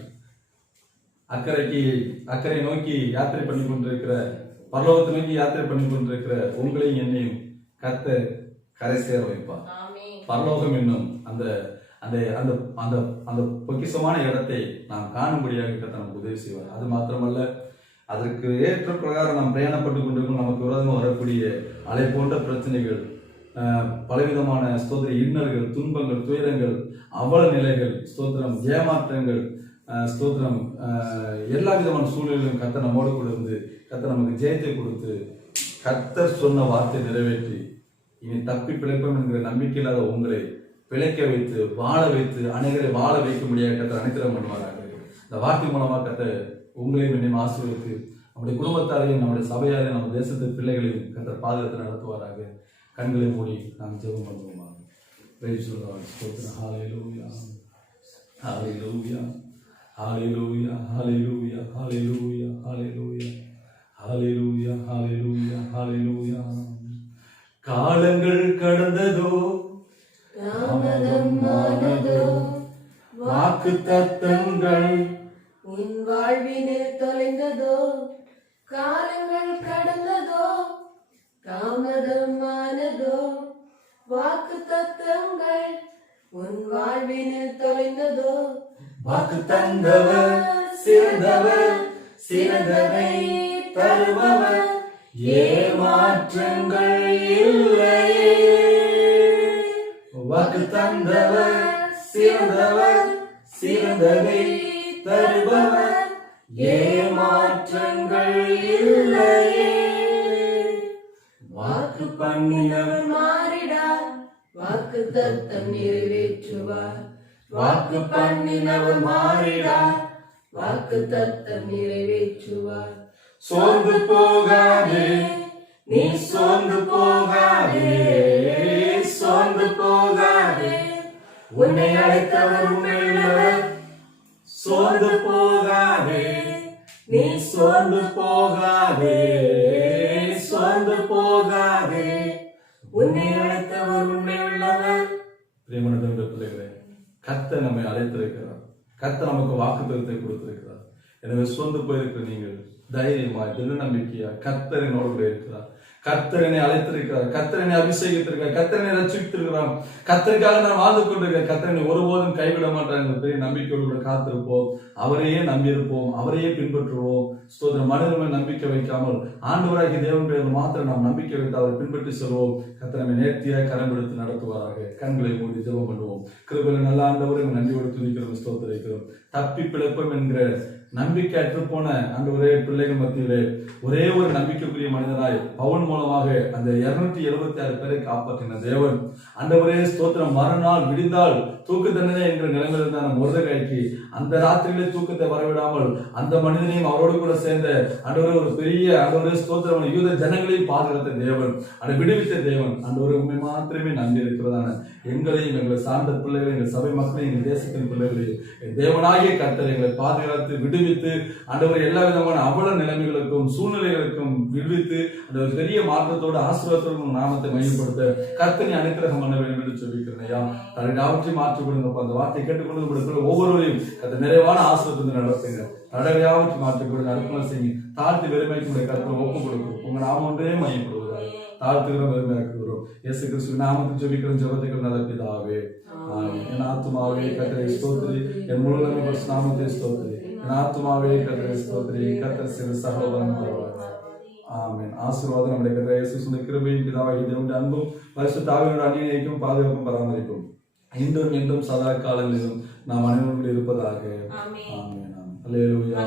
அக்கறை நோக்கி யாத்திரை பண்ணி கொண்டிருக்கிற, பரலோகத்தை நோக்கி யாத்திரை பண்ணி கொண்டிருக்கிற உங்களையும் என்னையும் கர்த்தர் கரை சேர வைப்பார். பரலோகம் என்னும் அந்த அந்த அந்த அந்த அந்த பொக்கிஷமான இடத்தை நாம் காணும்படியாக கர்த்தர் நமக்கு உதவி செய்வார். அது மாத்திரமல்ல, அதற்கு ஏற்ற பிரகாரம் நாம் பிரயாணப்பட்டு கொண்டிருக்கும் நமக்கு விரோதமாக வரக்கூடிய அலை போன்ற பிரச்சனைகள், பலவிதமான ஸ்தோத்திர இன்னல்கள், துன்பங்கள், துயரங்கள், அவல நிலைகள், ஸ்தோத்திரம் ஏமாற்றங்கள், ஸ்தோத்திரம் எல்லா விதமான சூழ்நிலைகளும் கர்த்தர் நம்மோடு கூட இருந்து கர்த்தர் நமக்கு ஜெயத்தை கொடுத்து கர்த்தர் சொன்ன வார்த்தை நிறைவேற்றி இனி தப்பி பிழைப்போம் என்கிற நம்பிக்கை இல்லாத உங்களை பிழைக்க வைத்து வாழ வைத்து அனைவரை வாழ வைக்க முடியாத கர்த்தர் அனைத்திடம் பண்ணுவாராக. இந்த வார்த்தை மூலமாக கர்த்தர் உங்களையும் என்னையும் ஆசீர்வதித்து நம்முடைய குடும்பத்தாரையும் நம்முடைய சபையாரையும் நம்ம தேசத்து பிள்ளைகளையும் கர்த்தர் பாதுகாத்து நடத்துவாராக. கண்களை மூடி நாம் ஜெபம் பண்ணுவோமாக. ஹல்லேலூயா, ஹல்லேலூயா, ஹல்லேலூயா, ஹல்லேலூயா, ஹல்லேலூயா, ஹல்லேலூயா, ஹல்லேலூயா, ஹல்லேலூயா, ஹல்லேலூயா. காலங்கள் கடந்ததோ, தாமதம் ஆனதோ, வாக்கு தத்தங்கள் உன் வாழ்வினில் தொலைந்ததோ, காலங்கள் கடந்ததோ, தாமதம் ஆனதோ, வாக்கு தத்தங்கள் உன் வாழ்வினில் தொலைந்ததோ வாக்கு தந்தவர் சிறந்தவர், சிறந்ததை தருபவர், ஏமாற்றங்கள் இல்லையே. வாக்கு தந்தவர் சிறந்தவர், சிறந்ததை தருபவர், ஏமாற்றங்கள் இல்லையே. வாக்கு பண்ணினவர் மாறிடார், வாக்கு தத்தம் நிறைவேற்றுவார். வாக்கு பண்ணினவர் மாறிடார், வாக்கு தத்தம் நிறைவேற்றுவார். சோர்ந்து போகாதே, நீ சோர்ந்து போகாதே, சோர்ந்து போகாதே, உன்னை அழைத்தவர் உண்மையுள்ளவர். சோர்ந்து போகாதே, நீ சோர்ந்து போகாதே, சோர்ந்து போகாதே, உன்னை அழைத்தவர் உண்மையுள்ளவர். பிரியமான தேவனுடைய பிள்ளைகளே, கர்த்தர் நம்மை அழைத்திருக்கிறார். கர்த்தர் நமக்கு வாக்குத்தத்தத்தை கொடுத்திருக்கிறார். எனவே சோர்ந்து போயிருக்கிற நீங்கள் தைரியமாய் திரு நம்பிக்கையா கர்த்தர் என்னோடு கூட இருக்கிறார். கர்த்தர் என்னை அழைத்திருக்கிறார், கர்த்தர் என்னை அபிஷேகித்திருக்கிறார், கர்த்தர் என்னை ரட்சித்திருக்கிறார், கர்த்தருக்காக நான் வாழ்ந்து கொண்டிருக்கிறேன். கர்த்தர் என்னை ஒருபோதும் கைவிட மாட்டாங்க. பெரிய நம்பிக்கையோடு கூட காத்திருப்போம், அவரையே நம்பியிருப்போம், அவரையே பின்பற்றுவோம். ஸ்தோத்திரம். மனிதர்கள் நம்பிக்கை வைக்காமல் ஆண்டவராகிய தேவன் பேரில் மாத்திரம் நாம் நம்பிக்கை வைத்து அவரை பின்பற்றி செல்வோம். கர்த்தர் நம்மை நேர்த்தியாய் கரம் எடுத்து நடத்துவாராக. கண்களை மூடி ஜெபம் பண்ணுவோம். கிருபையில நல்ல ஆண்டவரை நன்றியோடு துதிக்கிறோம், ஸ்தோத்திரிக்கிறோம். தப்பி பிழைப்போம் என்கிற நம்பிக்கை அற்று போன ஆண்டவரே பிள்ளைகள் மத்தியிலே ஒரே ஒரு நம்பிக்கைக்குரிய மனிதனாய் பவுல் மூலமாக அந்த 276 பேரை காப்பாற்றின தேவன். ஆண்டவரே ஸ்தோத்திரம். மறுநாள் விடிந்தால் தூக்கு தண்டனை என்கிற நிலைமையில் இருந்தான மொர்தெகாய்க்கு அந்த ராத்திரியிலே தூக்கத்தை வரவிடாமல் அந்த மனிதனையும் அவரோடு கூட சேர்ந்த ஆண்டவரே ஒரு பெரிய ஆண்டவரே ஸ்தோத்திரம் யூத ஜனங்களையும் பாதுகாத்த தேவன், அதை விடுவித்த தேவன். ஆண்டவரே உண்மை மாத்திரமே நம்பி இருக்கிறதான எங்களையும் எங்களை சார்ந்த பிள்ளைகளையும் எங்கள் சபை மக்களையும் எங்கள் தேசத்தின் பிள்ளைகளையும் தேவனாகிய கர்த்தர் எங்களை பாதுகாத்து விடுவித்து ஆண்டவரை எல்லா விதமான அவல நிலைமைகளுக்கும் சூழ்நிலைகளுக்கும் விடுவித்து அந்த ஒரு பெரிய மாற்றத்தோடு ஆசீர்வாதத்தோடு நாமத்தை மையப்படுத்த கர்த்தனை அனுக்கிரகம் பண்ண வேண்டும் என்று சொல்லிக்கிறேன். ஐயா தன்னை அவற்றை மாற்றி கொடுங்க. அந்த வார்த்தை கேட்டுக்கொண்டு ஒவ்வொருவரையும் அந்த நிறைவான ஆசீர்வாதத்தை நடத்துங்க. தடவையாவற்றை மாற்றிக் கொடுங்க. அனுப்பலாம் செய்யுங்க. தாழ்த்தி வெறுமைக்கு கர்த்தரை ஒப்பு கொடுக்கும். உங்க நாம ஒன்றே மையப்படுவதாக தாழ்த்துகிறோம், வெறுமையாக்குகிறோம். இயேசு கிறிஸ்துவின் நாமத்தில் ஜெபிக்கிறோம். ஜெபத்துக்கு நல்ல பிதாவே. என் ஆத்துமாவே கர்த்தரை ஸ்தோத்திரி, என் முழு நாமத்தை ஸ்தோத்திரி. என் ஆத்துமாவே கர்த்தரை ஸ்தோத்திரி, கர்த்தர் சிறு சகோதரன் தருவார். ஆமென். ஆசீர்வாதம் நம்முடைய கர்த்தர் இயேசுவின் கிருபையும் பிதாவாகிய தேவனுடைய அன்பும் பரிசுத்த ஆவியானவருடைய அந்நியைக்கும் பாதுகாப்பும் பராமரிக்கும் இன்றும் என்றும் சதா காலங்களிலும் நாம் அனைவரும் இருப்பதாக. ஆமென். அல்லேலூயா.